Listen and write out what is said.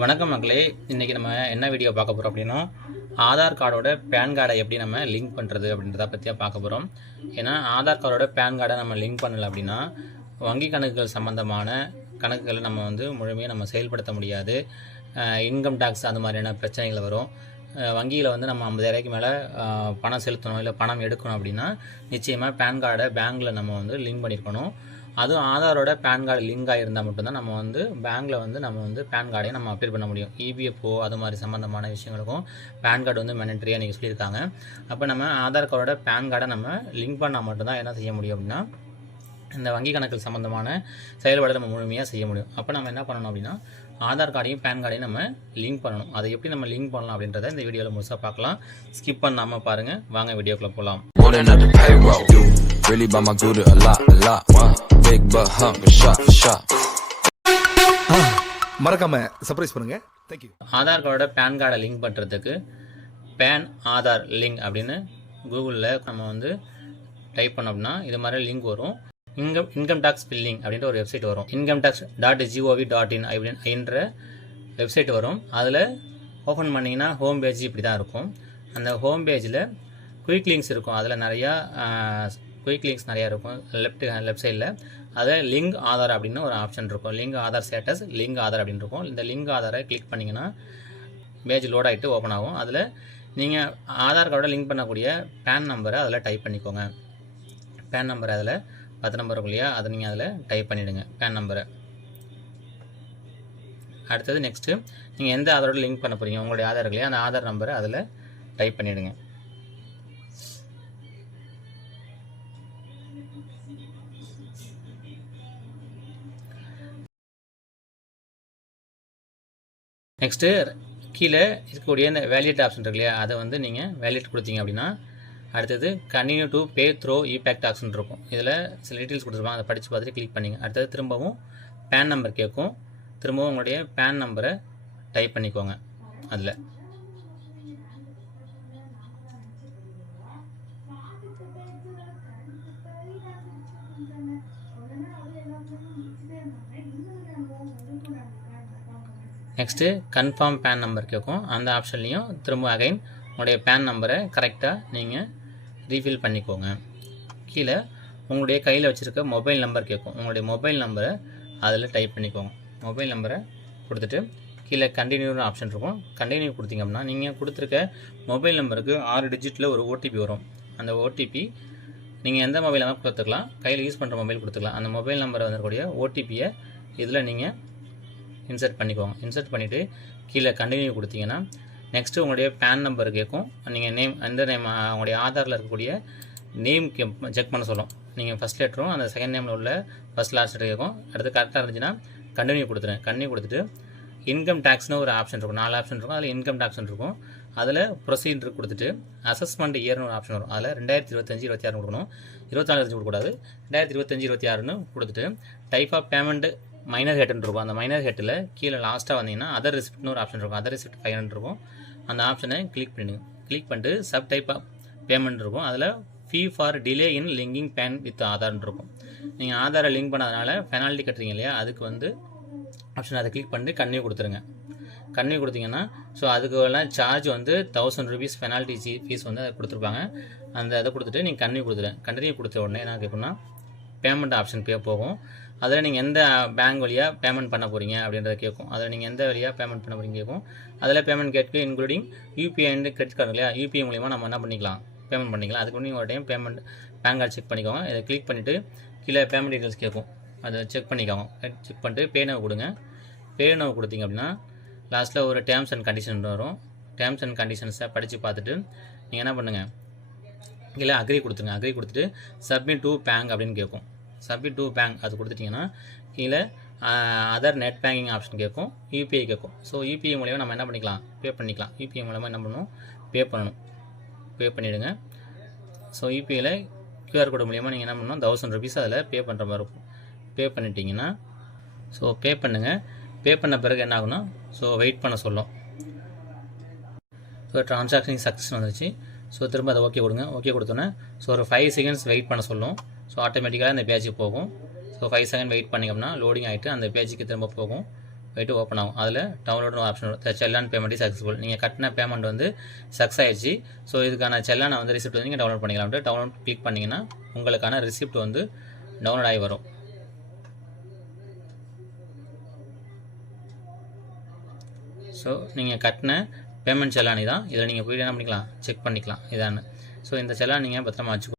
வணக்கம் மக்களே. இன்றைக்கி நம்ம என்ன வீடியோ பார்க்க போகிறோம் அப்படின்னா ஆதார் கார்டோட பேன் கார்டை எப்படி நம்ம லிங்க் பண்ணுறது அப்படின்றத பற்றியாக பார்க்க போகிறோம் ஏன்னா ஆதார் கார்டோட பேன் கார்டை நம்ம லிங்க் பண்ணலை அப்படின்னா வங்கி கணக்குகள் சம்மந்தமான கணக்குகளை நம்ம வந்து முழுமையாக நம்ம செயல்படுத்த முடியாது. இன்கம் டேக்ஸ் அந்த மாதிரியான பிரச்சனைகள் வரும். வங்கியில் வந்து நம்ம ஐம்பதாயிரக்கு மேலே பணம் செலுத்தணும் இல்லை பணம் எடுக்கணும் அப்படின்னா நிச்சயமாக பேன் கார்டை பேங்க்கில் நம்ம வந்து லிங்க் பண்ணியிருக்கணும் அதுவும் ஆதாரோட பேன் கார்டு லிங்க் ஆகியிருந்தால் மட்டும்தான் நம்ம வந்து பேங்க்கில் வந்து நம்ம வந்து பேன் கார்டையும் நம்ம அப்டேட் பண்ண முடியும். இபிஎஃப்ஓ அது மாதிரி சம்மந்தமான விஷயங்களுக்கும் பேன் கார்டு வந்து மேனட்ரியாக நீங்கள் சொல்லியிருக்காங்க. அப்போ நம்ம ஆதார் கார்டோட பேன் கார்டை நம்ம லிங்க் பண்ணால் மட்டும்தான் என்ன செய்ய முடியும் அப்படின்னா இந்த வங்கி கணக்கில் சம்மந்தமான செயல்பாடு நம்ம முழுமையாக செய்ய முடியும். அப்போ நம்ம என்ன பண்ணணும் அப்படின்னா ஆதார் கார்டையும் பேன் கார்டையும் நம்ம லிங்க் பண்ணணும். அதை எப்படி நம்ம லிங்க் பண்ணலாம் அப்படின்றத இந்த வீடியோவில் முழுசாக பார்க்கலாம். ஸ்கிப் பண்ணாமல் பாருங்கள் வாங்க வீடியோக்குள்ளே போகலாம் Hump, but shot for shot. மறக்காம சர்ப்ரைஸ் பண்ணுங்க. தேங்க்யூ ஆதார் கார்டோட பேன் கார்டை லிங்க் பண்ணுறதுக்கு பேன் ஆதார் லிங்க் அப்படின்னு கூகுளில் நம்ம வந்து டைப் பண்ணோம்னா இது மாதிரி லிங்க் வரும். இன்கம் இன்கம் டேக்ஸ் பில்லிங் அப்படின்ற ஒரு வெப்சைட் வரும். Income tax dot G O V dot in அப்படின்னு என்ற வெப்சைட் வரும். அதில் ஓப்பன் பண்ணிங்கன்னா ஹோம் பேஜ் இப்படி தான் இருக்கும். அந்த ஹோம் பேஜில் குயிக் லிங்க்ஸ் இருக்கும். அதில் நிறையா குயிக் லிங்க்ஸ் நிறையா இருக்கும். லெஃப்ட் லெஃப்ட் சைடில் அதில் லிங்க் ஆதார் அப்படின்னு ஒரு ஆப்ஷன் இருக்கும். Link Aadhaar status link Aadhaar அப்படின்னு இருக்கும். இந்த லிங்க் ஆதாரை கிளிக் பண்ணிங்கன்னா பேஜ் லோட் ஆகிட்டு ஓப்பன் ஆகும். அதில் நீங்கள் ஆதார் கார்டோட லிங்க் பண்ணக்கூடிய பேன் நம்பரை அதில் டைப் பண்ணிக்கோங்க. பேன் நம்பர் அதில் பத்து நம்பர் இருக்கும் இல்லையா? அதை நீங்கள் அதில் டைப் பண்ணிவிடுங்க பேன் நம்பரை அடுத்தது நெக்ஸ்ட்டு நீங்கள் எந்த ஆதாரோட லிங்க் பண்ண போகிறீங்க உங்களுடைய ஆதார் இல்லையா? அந்த ஆதார் நம்பரை அதில் டைப் பண்ணிவிடுங்க நெக்ஸ்ட்டு கீழே இருக்கக்கூடிய இந்த வேலிட் ஆப்ஷன் இருக்கு இல்லையா? அதை வந்து நீங்கள் வேலிட் கொடுத்தீங்க அப்படின்னா அடுத்தது continue to pay through e pay tax option இருக்கும். இதில் சில டீட்டெயில்ஸ் கொடுத்துருப்பாங்க. அதை படித்து பார்த்துட்டு கிளிக் பண்ணிங்க. அடுத்தது திரும்பவும் பேன் நம்பர் கேட்கும். திரும்பவும் உங்களுடைய பேன் நம்பரை டைப் பண்ணிக்கோங்க. அதில். நெக்ஸ்ட்டு கன்ஃபார்ம் பேன் நம்பர் கேட்கும் அந்த ஆப்ஷன்லேயும் திரும்ப அகைன் உங்களுடைய பேன் நம்பரை கரெக்டாக நீங்கள் ரீஃபில் பண்ணிக்கோங்க. கீழே உங்களுடைய கையில் வச்சுருக்க மொபைல் நம்பர் கேட்கும் உங்களுடைய மொபைல் நம்பரை அதில் டைப் பண்ணிக்கோங்க. மொபைல் நம்பரை கொடுத்துட்டு கீழே கண்டினியூன்னு ஆப்ஷன் இருக்கும். கண்டினியூ கொடுத்தீங்க அப்படின்னா நீங்கள் கொடுத்துருக்க மொபைல் நம்பருக்கு ஆறு டிஜிட்டில் ஒரு ஓடிபி வரும். அந்த ஓடிபி நீங்கள் எந்த மொபைல் நம்பர் கொடுத்துக்கலாம். கையில் யூஸ் பண்ணுற மொபைல் கொடுத்துக்கலாம். அந்த மொபைல் நம்பரை வந்துக்கூடிய ஓடிபியை இதில் நீங்கள் இன்சர்ட் பண்ணிக்கோங்க. இன்சர்ட் பண்ணிவிட்டு கீழே கண்டினியூ கொடுத்தீங்கன்னா நெக்ஸ்ட்டு உங்களுடைய பேன் நம்பர் கேட்கும் நீங்கள் நேம் எந்த நேம் உங்களுடைய ஆதாரில் இருக்கக்கூடிய நேம் செக் பண்ண சொல்லும். நீங்கள் ஃபஸ்ட் லெட்டரும் அந்த செகண்ட் நேமில் உள்ள ஃபஸ்ட் லாஸ்ட் லெட்டர் கேட்கும் அடுத்து கரெக்டாக இருந்துச்சுன்னா கண்டினியூ கொடுத்துருங்க. கண்டினியூ கொடுத்துட்டு இன்கம் டேக்ஸ்னு ஒரு ஆப்ஷன் இருக்கும். நாலு ஆப்ஷன் இருக்கும். அதில் இன்கம் டேக்ஸ்னு இருக்கும். அதில் ப்ரொசீஜர் கொடுத்துட்டு அசஸ்மெண்ட் இயர்னு ஒரு ஆப்ஷன் வரும். அதில் ரெண்டாயிரத்தி இருபத்தஞ்சி இருபத்தி ஆறுனு கொடுக்கணும். இருபத்தாலு இருபத்தஞ்சு கொடுக்கக்கூடாது. ரெண்டாயிரத்தி இருபத்தஞ்சி இருபத்தி ஆறுன்னு கொடுத்துட்டு டைப் ஆஃப் பேமெண்ட் மைனர் ஹெட்னு இருக்கும். அந்த மைனர் ஹெட்டில் கீழே லாஸ்ட்டாக வந்தீங்கன்னா அதர் ரிசிப்ட்னு ஒரு ஆப்ஷன் இருக்கும். அதர் ரிசிப்ட் ஃபைவ் ஹண்ட்ரட் இருக்கும். அந்த ஆப்ஷனை கிளிக் பண்ணிடுங்க. கிளிக் பண்ணிட்டு சப் டைப் ஆஃப் பேமெண்ட் இருக்கும். அதில் fee for delay in linking PAN with ஆதார்னு இருக்கும். நீங்கள் ஆதாரை லிங்க் பண்ணாதனால பெனால்ட்டி கட்டுறீங்க இல்லையா? அதுக்கு வந்து ஆப்ஷன் அதை கிளிக் பண்ணிட்டு கன்னியூ கொடுத்துருங்க. கன்னியூ கொடுத்தீங்கன்னா ஸோ அதுக்கு எல்லாம் சார்ஜ் வந்து தௌசண்ட் ருபீஸ் பெனால்ட்டி ஃபீஸ் வந்து அதை கொடுத்துருப்பாங்க. அந்த இதை கொடுத்துட்டு நீங்கள் கன்னியூ கொடுத்துருங்க. கண்டினியூ கொடுத்த உடனே என்ன கேட்குன்னா பேமெண்ட் ஆப்ஷன் பே போகும். அதில் நீங்கள் எந்த பேங்க் வழியாக பேமெண்ட் பண்ண போகிறீங்க அப்படின்றத கேட்கும் அதில் நீங்கள் எந்த வழியாக பேமெண்ட் பண்ண போகிறீங்க கேட்கும் அதில் payment கேட்கு including UPI and credit card இல்லையா? யூபிஐ மூலிமா நம்ம என்ன பண்ணிக்கலாம்? பேமெண்ட் பண்ணிக்கலாம். அதுக்கு நீங்கள் ஒரு time payment bank card check பண்ணிக்கோங்க. இதை கிளிக் பண்ணிவிட்டு கீழே பேமெண்ட் டீட்டெயில்ஸ் கேட்கும் அதை செக் பண்ணிக்கோங்க. செக் பண்ணிட்டு பே கொடுங்க. பே நவ் கொடுத்தீங்க அப்படின்னா லாஸ்ட்டில் ஒரு டேர்ம்ஸ் அண்ட் கண்டிஷன் வரும். டேர்ம்ஸ் அண்ட் கண்டிஷன்ஸை படித்து பார்த்துட்டு நீங்கள் என்ன பண்ணுங்கள் கீழே அக்ரி கொடுத்துருங்க. அக்ரி கொடுத்துட்டு சப்மிட் டூ பேங்க் அப்படின்னு கேட்கும் சப்மிட் டூ பேங்க் அது கொடுத்துட்டிங்கன்னா கீழே அதர் நெட் பேங்கிங் ஆப்ஷன் கேட்கும் யூபிஐ கேட்கும் ஸோ யூபிஐ மூலிமா நம்ம என்ன பண்ணிக்கலாம்? பே பண்ணிக்கலாம். யூபிஐ மூலமாக என்ன பண்ணணும்? பே பண்ணணும். பே பண்ணிவிடுங்க ஸோ யூபிஐயில் கியூஆர் கோடு மூலிமா நீங்கள் என்ன பண்ணணும்? தௌசண்ட் ருபீஸ் அதில் பே பண்ணுற மாதிரி இருக்கும். பே பண்ணிட்டீங்கன்னா ஸோ பே பண்ணுங்கள் பே பண்ண பிறகு என்ன ஆகுனா ஸோ வெயிட் பண்ண சொல்லும். ஸோ ட்ரான்சாக்ஷன் சக்ஸஸ் வந்துருச்சு. ஸோ திரும்ப அதை ஓகே கொடுங்க. ஓகே கொடுத்தோன்னே ஸோ ஒரு ஃபைவ் செகண்ட்ஸ் வெயிட் பண்ண சொல்லும். ஸோ ஆட்டோமேட்டிக்காக அந்த பேஜுக்கு போகும். ஸோ ஃபைவ் செகண்ட் வெயிட் பண்ணிங்கம்னா லோடிங் ஆகிட்டு அந்த பேஜுக்கு திரும்ப போகும். போயிட்டு ஓப்பன் ஆகும். அதில் டவுன்லோடு ஆப்ஷன் வரும். செல்லான் பேமெண்ட் சக்ஸஸ்ஃபுல் நீங்கள் கட்டின பேமெண்ட் வந்து சக்ஸ் ஆயிடுச்சு. ஸோ இதுக்கான செல்லான வந்து ரிசிப்ட் வந்து நீங்கள் டவுன்லோட் பண்ணிக்கலாம். டவுன்லோட் கிளிக் பண்ணிங்கன்னா உங்களுக்கான ரிசிப்ட் வந்து டவுன்லோட் ஆகி வரும். ஸோ நீங்கள் கட்டின பேமெண்ட் செல்லானி தான் இதில் நீங்கள் போய்ட்டு என்ன பண்ணிக்கலாம்? செக் பண்ணிக்கலாம். இதான்னு ஸோ இந்த செல்லான் நீங்கள் பத்திரமா வச்சுக்கோ